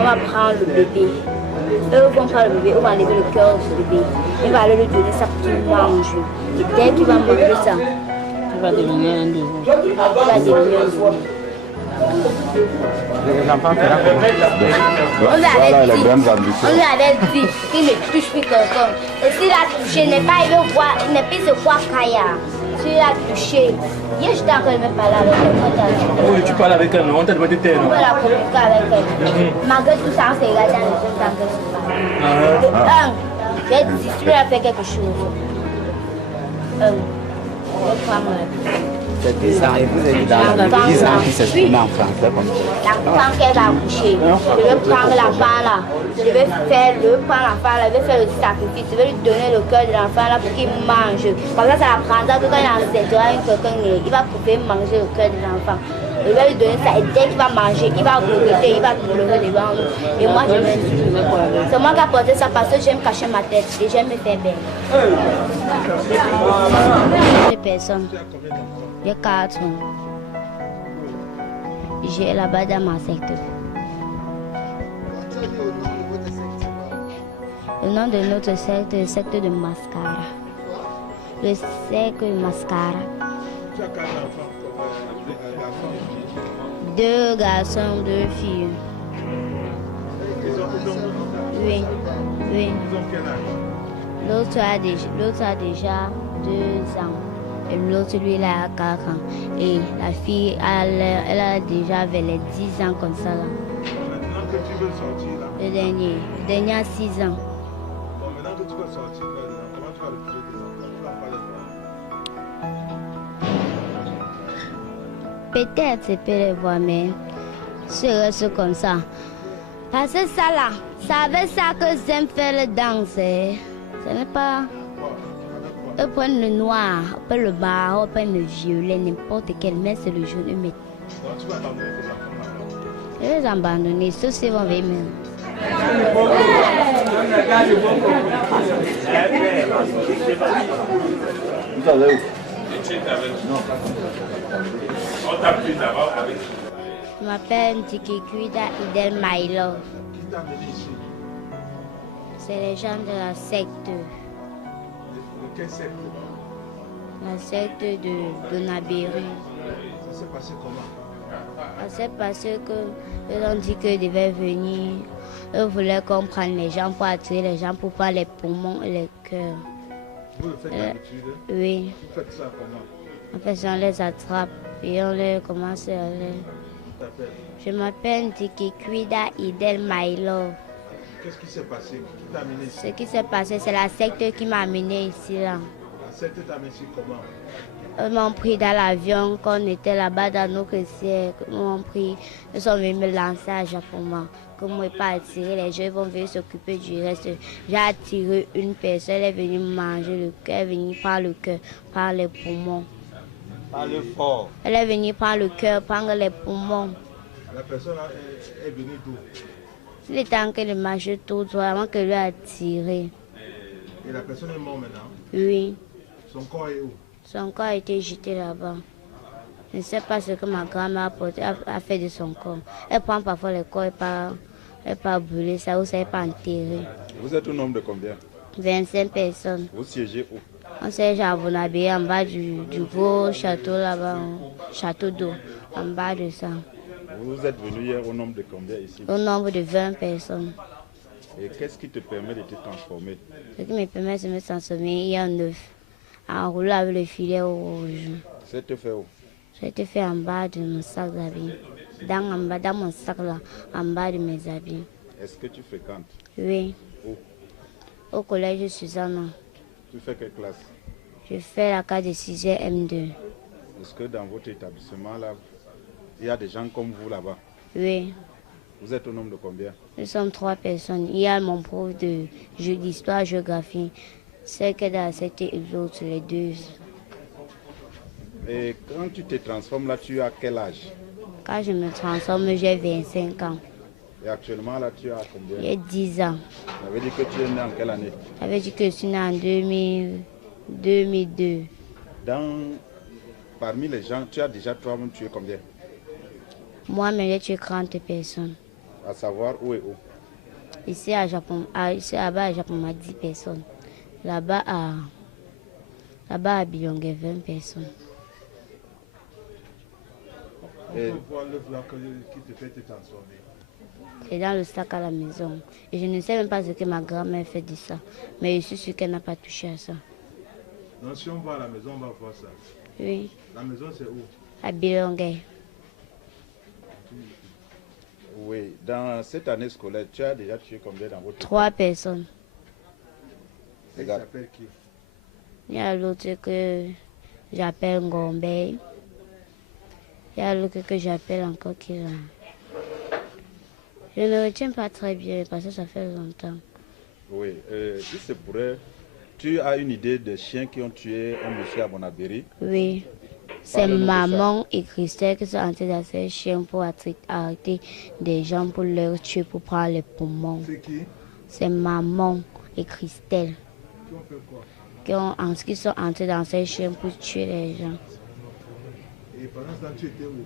On va prendre le bébé. Eux vont prendre le bébé, on va enlever le cœur du bébé. Il va aller lui donner ça pour qu'il mange. Dès qu'il va manger ça, il va devenir un dévot. Il va devenir un dévot. Les enfants feront comment? On lui avait dit qu'il ne touche plus quelqu'un. Et s'il a touché, il n'est plus se voir Kaya. S'il a touché, je suis en train de me parler avec elle. Oui, tu parles avec elle, on t'a demandé de t'aider. On va la communiquer avec elle. Malgré tout ça, on s'est regardé dans les yeux tant que je parle. J'ai dit, si tu as fait quelque chose, je vais prendre c'est 10 ans et vous êtes dans 10 ans qui s'expriment en français comme ça. L'enfant qu'elle va accoucher, je vais prendre l'enfant là, je vais prendre l'enfant là, je vais faire le sacrifice, je vais lui donner le cœur de l'enfant là pour qu'il mange. Comme ça l'apprendra que quand il enceintera quelqu'un, il va pouvoir manger le cœur de l'enfant. Je vais lui donner ça et dès qu'il va manger, il va regretter, il va pleurer devant nous. Et moi je me dis, c'est moi qui ai porté ça parce que j'aime cacher ma tête et j'aime me faire belle. Personne. J'ai 4 ans. J'ai là-bas dans ma secte. Le nom de notre secte est le secte de Mascara. Le secte de Mascara. Tu as 4 enfants, 2 garçons, 2 filles. Ils ont Oui, oui. Ils ont quel âge? L'autre a déjà 2 ans. Et l'autre, lui, il a 4 ans. Et la fille, elle a déjà vers les 10 ans comme ça. Là. Maintenant que tu veux sortir là. Le dernier a 6 ans. Bon, maintenant que tu veux sortir, comment tu vas le tuer des enfants? Tu vas pas les voir. Peut-être je peux les voir, mais je reste comme ça. Parce que ça là, c'est avec ça que j'aime faire le danse. Ce n'est pas... Eux prennent le noir, après le marron, après le violet, n'importe quel, mais c'est le jaune. Donc tu vas abandonner tes enfants. Je vais les abandonner, sauf si vont venir. Vous allez où? Je m'appelle Ntikikwida Idel Maïlo. Qui t'a amené ici? C'est les gens de la secte. De quelle secte? La secte de Nabéry. Ça s'est passé comment? Ça s'est passé que ils ont dit qu'ils devaient venir. Eux voulaient qu'on prenne les gens pour attirer les gens pour prendre les poumons et les cœurs. Vous le faites d'habitude? Oui. Vous faites ça comment? En fait, on les attrape et on les commence à les... Je m'appelle Ntikikwida Idel Maïlo. Qu'est-ce qui s'est passé? Qui t'a amené ici? Ce qui s'est passé, c'est la secte qui m'a amené ici. Là. La secte t'a amené ici comment? Ils m'ont pris dans l'avion quand on était là-bas dans nos siècles. Ils m'ont pris, ils sont venus me lancer à Japon. Comme moi, pas attirer les gens, ils vont venir s'occuper du reste. J'ai attiré une personne, elle est venue manger le cœur, elle est venue prendre le cœur, prendre les poumons. Parlez fort. Elle est venue prendre le cœur, prendre les poumons. La personne est venue d'où? Il était en train de marcher tout droit avant que lui a tiré. Et la personne est morte maintenant? Oui. Son corps est où? Son corps a été jeté là-bas. Je ne sais pas ce que ma grand-mère a fait de son corps. Elle prend parfois le corps et pas brûler ça ou ça n'est pas enterré. Vous êtes au nombre de combien? 25 personnes. Vous siégez où? On siège à Bonabé en bas du gros château là-bas, château d'eau, en bas de ça. Vous êtes venu hier au nombre de combien ici? Au nombre de 20 personnes. Et qu'est-ce qui te permet de te transformer? Ce qui me permet de me transformer, il y a 9. En roulant avec le filet rouge. C'est fait où? Ça a été fait en bas de mon sac d'habits. Dans mon sac là, en bas de mes habits. Est-ce que tu fréquentes? Oui. Où? Au collège Susanna. Tu fais quelle classe? Je fais la classe de 6e M2. Est-ce que dans votre établissement là, il y a des gens comme vous là-bas? Oui. Vous êtes au nombre de combien? Nous sommes 3 personnes. Il y a mon prof d'histoire, géographie. C'est que dans cette et l'autre, les 2. Et quand tu te transformes là, tu as quel âge? Quand je me transforme, j'ai 25 ans. Et actuellement là, tu as combien? J'ai 10 ans. Ça veut dire que tu es né en quelle année? Ça veut dire que je suis né en 2002. Parmi les gens, tu as déjà toi-même tué combien? Moi-même, j'ai tué 30 personnes. À savoir où et où? Ici à Japon, là-bas à Japon, on a 10 personnes. Là-bas à Biyonge, 20 personnes. Et C'est dans le sac à la maison. Et je ne sais même pas ce que ma grand-mère fait de ça. Mais je suis sûre qu'elle n'a pas touché à ça. Donc si on va à la maison, on va voir ça. Oui, La maison, c'est où? à Biyonge. oui, dans cette année scolaire, tu as déjà tué combien dans votre 3 personnes. Il Regarde. s'appelle qui? Il y a l'autre que j'appelle Ngombe. Il y a l'autre que j'appelle encore Kira. Je ne retiens pas très bien parce que ça fait longtemps. Oui, si c'est pour eux, tu as une idée des chiens qui ont tué un monsieur à Bonabéry? Oui, c'est Parle-nous de ça. maman et Christelle qui sont en train d'essayer chiens pour arrêter des gens pour leur tuer, pour prendre les poumons. C'est qui? C'est maman et Christelle Qui ont fait quoi? qui sont en train d'enseigner chiens pour tuer les gens. Et pendant ce temps, tu étais où?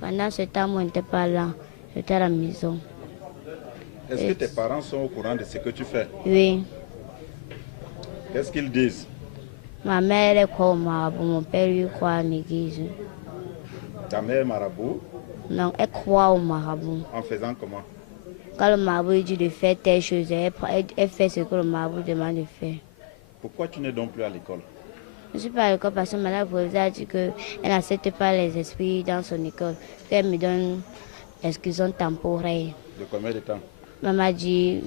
Pendant ce temps, moi, je n'étais pas là. J'étais à la maison. Est-ce que tes parents sont au courant de ce que tu fais? Oui, Qu'est-ce qu'ils disent? ma mère elle croit au marabout, mon père lui croit à l'église. Ta mère marabout, Non, elle croit au marabout. en faisant comment? Quand le marabout lui dit de faire telle chose, elle fait ce que le marabout demande de faire. Pourquoi tu n'es donc plus à l'école? Je ne suis pas à l'école parce que madame professeure a dit qu'elle n'accepte pas les esprits dans son école. Elle me donne exclusion temporaire. De combien de temps? Elle m'a dit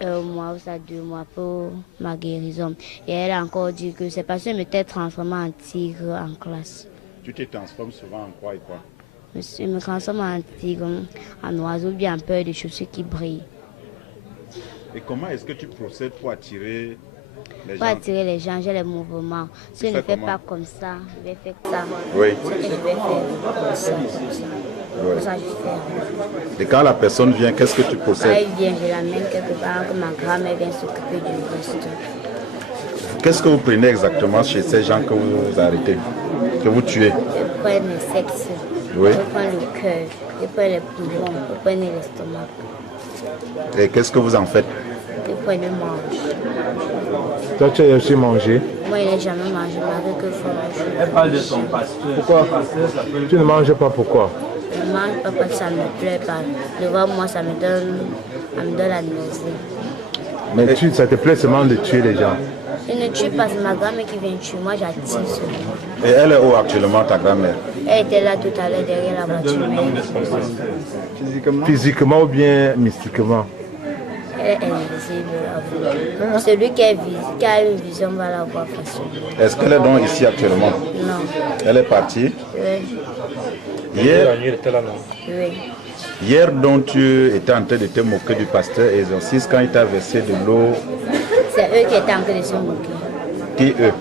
1 mois ou ça 2 mois pour ma guérison. Et elle a encore dit que c'est parce que je m'étais transformée en tigre en classe. Tu te transformes souvent en quoi et quoi? Je me transforme en tigre, en oiseau, bien en peur des chaussures qui brillent. Et comment est-ce que tu procèdes pour attirer les Pour gens? attirer les gens, j'ai les mouvements. Si je ne fais fais comment? pas comme ça, je vais faire ça. Oui. Et je vais faire comme ça. Oui. Comme ça, je fais. Et quand la personne vient, qu'est-ce que tu Quand procèdes? elle vient, je l'amène quelque part, que ma grand-mère vient s'occuper du reste. Qu'est-ce que vous prenez exactement chez ces gens que vous arrêtez, que vous tuez? Je prends le sexe, Oui. je prends le cœur, je prends les poumons, je prends l'estomac, Et qu'est-ce que vous en faites? je prends le manche. Toi, tu as aussi mangé. Moi, il n'a jamais mangé, malgré que fromage. Elle parle de son pasteur. Pourquoi tu ne manges pas? Pourquoi? Je ne mange pas parce que ça ne me plaît pas. Devant moi, ça me donne la nausée. Mais ça te plaît seulement de tuer les gens. Je ne tue pas, c'est ma grand-mère qui vient tuer. Moi, j'attire seulement. Et elle est où actuellement, ta grand-mère? Elle était là tout à l'heure derrière la voiture. Mais elle est invisible. Physiquement ou bien mystiquement? Elle est invisible à vous. Celui qui a une vision va la voir facilement. Est-ce qu'elle est donc ici actuellement? Non. Elle est partie. Oui. Hier, Oui. hier donc tu étais en train de te moquer du pasteur exorciste quand il t'a versé de l'eau. C'est eux qui étaient en train de se moquer. Qui eux?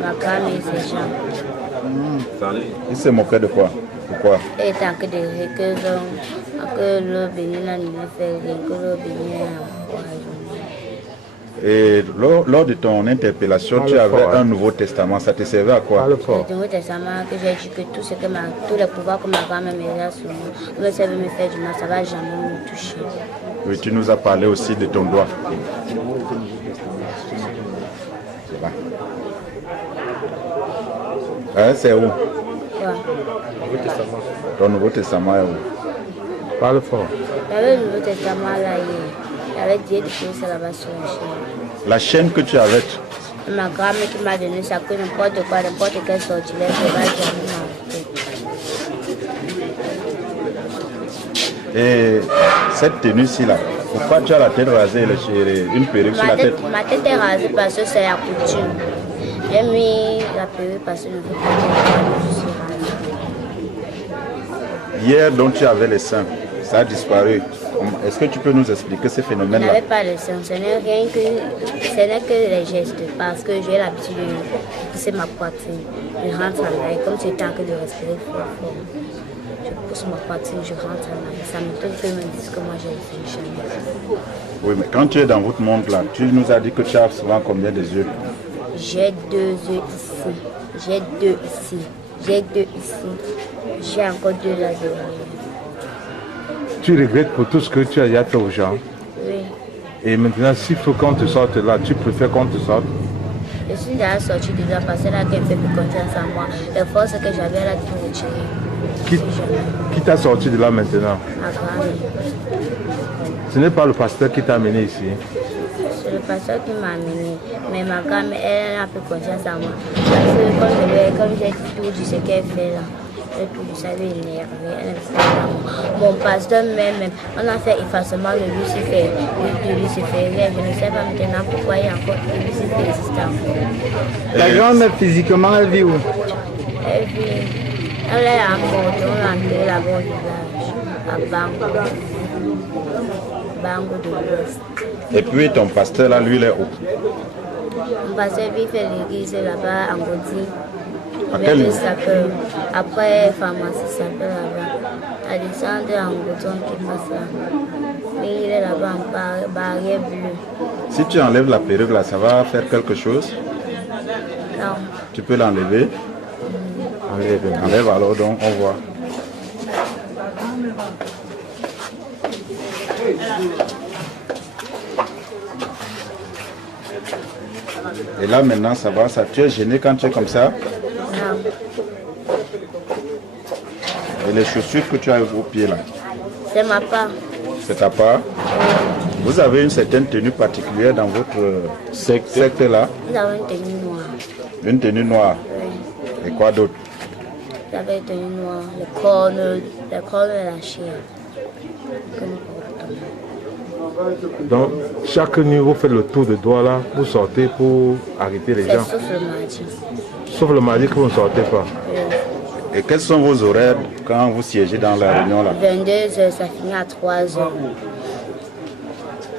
Ma grand-mère et ces gens. Ils se moquaient de quoi? Pourquoi? Elle était en train de rire que l'eau bénie là ne fait rien, que l'eau bénie est encourageante. Et lors de ton interpellation, tu avais un Nouveau Testament. Ça te servait à quoi? Parle C'est fort. le Nouveau Testament que j'ai dit que tous les pouvoirs que ma grand-mère me a sur moi, même si elle veut me faire du mal, ça ne va jamais me toucher. Oui, tu nous as parlé aussi de ton doigt. Hein, c'est où? Quoi? Ton Nouveau Testament est où? Parle fort. Il y avait le Nouveau Testament là hier. Il y avait Dieu de Christ là-bas sur la chaîne. La chaîne que tu avais, Ma grand-mère qui m'a donné ça, que n'importe quoi, n'importe quel sortilège, je ne vais jamais m'arrêter. et cette tenue-ci là, pourquoi tu as la tête rasée et une perruque sur la tête? Ma tête est rasée parce que c'est la coutume. J'ai mis la perruque parce que je ne veux pas que je suis rasée. Hier donc tu avais les seins, ça a disparu. Est-ce que tu peux nous expliquer ce Je phénomène-là? n'avais pas de sang, ce n'est que les gestes parce que j'ai l'habitude de pousser ma poitrine. Je rentre en l'air comme c'est temps que de respirer fort. Je pousse ma poitrine, je rentre en l'air. Ça me donne que me disent que moi j'ai une chaîne. Oui, mais quand tu es dans votre monde là, tu nous as dit que tu as souvent combien de yeux? J'ai 2 yeux ici, j'ai 2 ici, j'ai 2 ici, j'ai encore 2 là derrière. tu regrettes pour tout ce que tu as déjà fait aux gens. Oui. Et maintenant, s'il faut qu'on te sorte là, tu préfères qu'on te sorte. Je suis déjà sortie de là parce que là, qu'elle fait plus confiance en moi. Les forces que j'avais là, tout retiré. Qui t'a sorti de là maintenant? Ma grand-mère. Ce n'est pas le pasteur qui t'a amené ici. C'est le pasteur qui m'a amené. Mais ma grand-mère, elle a plus confiance en moi. Parce que comme j'ai tout dit ce qu'elle fait là, tout ça lui énervé. Mon pasteur même, on a fait effacement de Lucifer. Je ne sais pas maintenant pourquoi il y a encore de Lucifer existant. Ta grand-mère physiquement, elle vit où? Elle vit. Elle est à Bordeaux, on l'a enterrée là-bas au village, à Bango. Bango de l'Ouest. Et puis ton pasteur là, lui, il est où? Mon pasteur lui fait l'église là-bas en Gaudi. À quel niveau? Après, pharmacie s'appelle là-bas. À descendre en Gaudi qui passe là. Mais il est là-bas en barrière bleue. Si tu enlèves la perruque là, ça va faire quelque chose? Non. Tu peux l'enlever? Enlève alors, donc on voit. Et là maintenant ça va, ça, tu es gêné quand tu es comme ça? Non. Et les chaussures que tu as au pied là? C'est ma part. C'est ta part? Vous avez une certaine tenue particulière dans votre secte là? Nous avons une tenue noire. Une tenue noire? Oui. Et quoi d'autre? Vous avez une tenue noire, les cornes de la chair. Donc, chaque nuit, vous faites le tour de doigt là, vous sortez pour arrêter les gens. Sauf le mardi. Sauf le mardi que vous ne sortez pas. Et quels sont vos horaires quand vous siégez dans la réunion là? 22h, ça finit à 3h.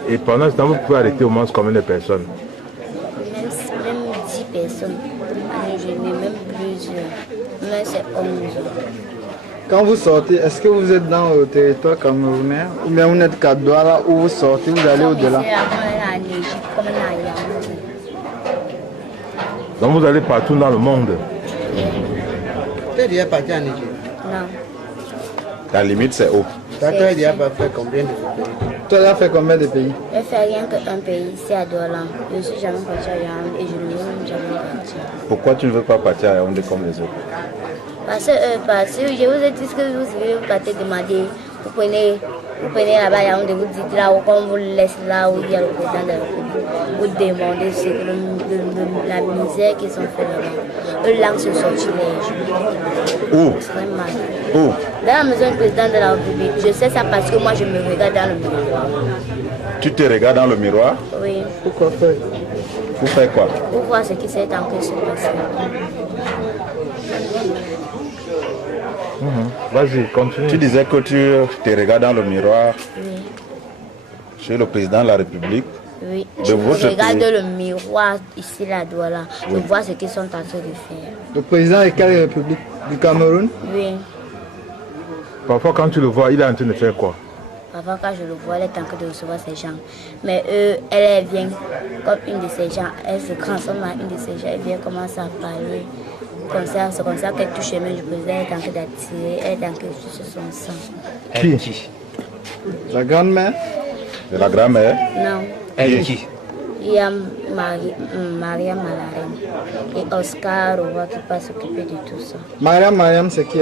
Et pendant ce temps, vous pouvez arrêter au moins combien de personnes? Même 10 personnes. Je n'ai même plusieurs. Mais c'est 11. Quand vous sortez, est-ce que vous êtes dans le territoire camerounais ou bien vous n'êtes qu'à Douala où vous sortez, vous allez au-delà? Donc vous allez partout dans le monde. Tu es déjà parti en Niger? Non. La limite c'est où? Tu as déjà fait combien de pays? Tu as fait combien de pays? Je fais rien qu'un pays, c'est à Douala. Je ne suis jamais parti à Yaoundé et je ne veux même jamais partir. Pourquoi tu ne veux pas partir à Yaoundé comme les autres? Parce que je vous ai dit ce que vous partez demander. Vous prenez là-bas, Yaoundé, vous dites là où on vous laisse là où il y a le président de la République. Vous demandez ce que la misère qu'ils ont fait là-bas. Eux lancent ce sortilège. Où? Très mal. Où? Dans la maison du président de la République. Je sais ça parce que moi je me regarde dans le miroir. Tu te regardes dans le miroir? Oui. Pourquoi faire? Pour faire quoi? Pour voir ce qui s'est en train de se passer. Vas-y, continue. Tu disais que tu te regardes dans le miroir. Oui. Chez le président de la République. Oui. De Je votre regarde pays. le miroir ici, là, Douala. Je vois ce qu'ils sont en train de faire. Le président de quelle république? Du Cameroun? Oui. Parfois, quand tu le vois, il est en train de faire quoi? Parfois, quand je le vois, elle est en train de recevoir ces gens. Mais eux, elle vient comme une de ces gens. Elle se transforme en une de ces gens. Elle vient commencer à parler. C'est comme ça qu'elle touche les mains du président. Elle est en train d'attirer. Elle est en train de sucer son sang. Qui? La grand-mère? De la grand-mère? Non. Elle qui? Il y a Maria Malarem et Oscar Roy qui va s'occuper de tout ça. Mariam, c'est qui?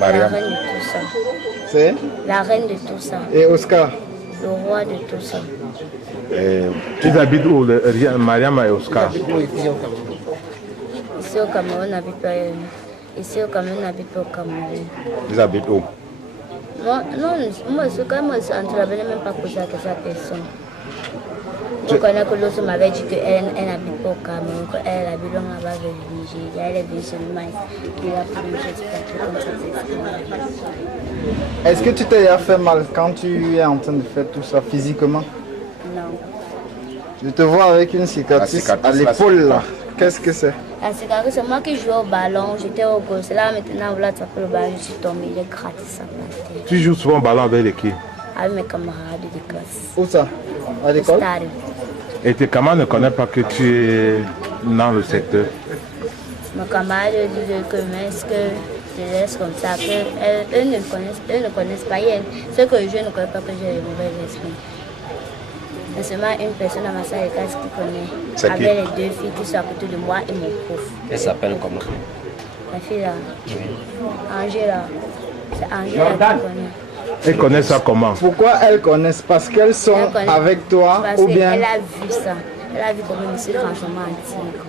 La reine de tout ça. C'est? La reine de tout ça. Et Oscar? Le roi de tout ça. Ils habitent où, Mariam et Oscar? Ici au Cameroun, on n'habite pas. Ici au Cameroun, on n'habite pas au Cameroun. Ils habitent où? Moi, quand moi, je suis entrée là-bas, je n'ai même pas posé la question à personne. Je connais que l'autre m'avait dit qu'elle n'habite pas au Cameroun, qu'elle habite là-bas vers le Nigeria. Elle est venue sur le maïs. Il a pris une chose comme ça. Est-ce que tu t'es déjà fait mal quand tu es en train de faire tout ça physiquement? Non. Je te vois avec une cicatrice à l'épaule là. Qu'est-ce que c'est? La cicatrice, c'est moi qui jouais au ballon, j'étais au goal. C'est là maintenant, voilà, taper le ballon, je suis tombée, j'ai gratté ça par terre. Tu joues souvent au ballon avec l'équipe? Avec mes camarades de classe. Où ça? À l'école? Au stade. Et tes camarades ne connaissent pas que tu es dans le secteur? Mes camarades disent que, mais est-ce que je laisse comme ça. Eux ne connaissent pas. Ce que je ne connais pas, que j'ai les mauvais esprits. Mais seulement une personne dans ma salle de classe qui connaît. Avec les 2 filles qui sont à côté de moi et mon prof. Elle s'appelle comment? La fille là. Angela. C'est Angela qui connaît. Elles connaissent ça comment? Pourquoi elles connaissent? Parce qu'elles sont avec toi ou bien... Elle a vu ça. Elle a vu comment je me suis transformée en tigre.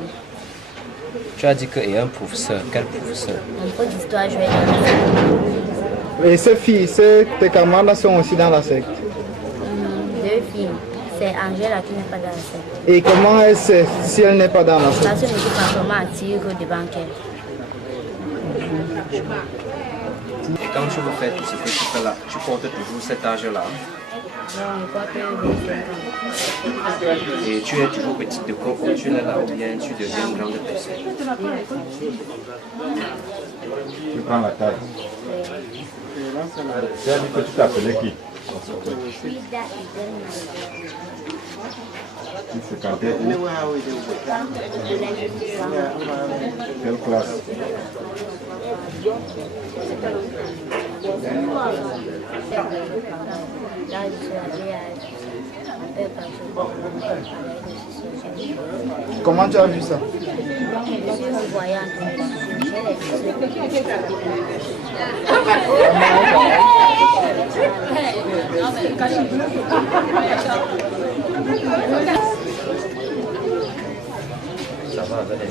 Tu as dit qu'il y a un professeur. Quel professeur? Mon prof d'histoire, je vais dire. Et ces filles, tes camarades sont aussi dans la secte? 2 filles. C'est Angela qui n'est pas dans la secte. Et comment elle sait si elle n'est pas dans la secte? Parce que je me suis transformée en tigre devant elle. Et quand tu veux faire tout ce que tu fais là, tu comptes toujours cet âge-là? Non, je crois que 25 ans. Et tu es toujours petite de corps quand tu es là ou bien tu deviens une grande personne? Tu prends la table. Tu as dit que tu t'appelais qui? Tu fréquentais où? Quelle classe? Comment tu as vu ça? Ça va avec les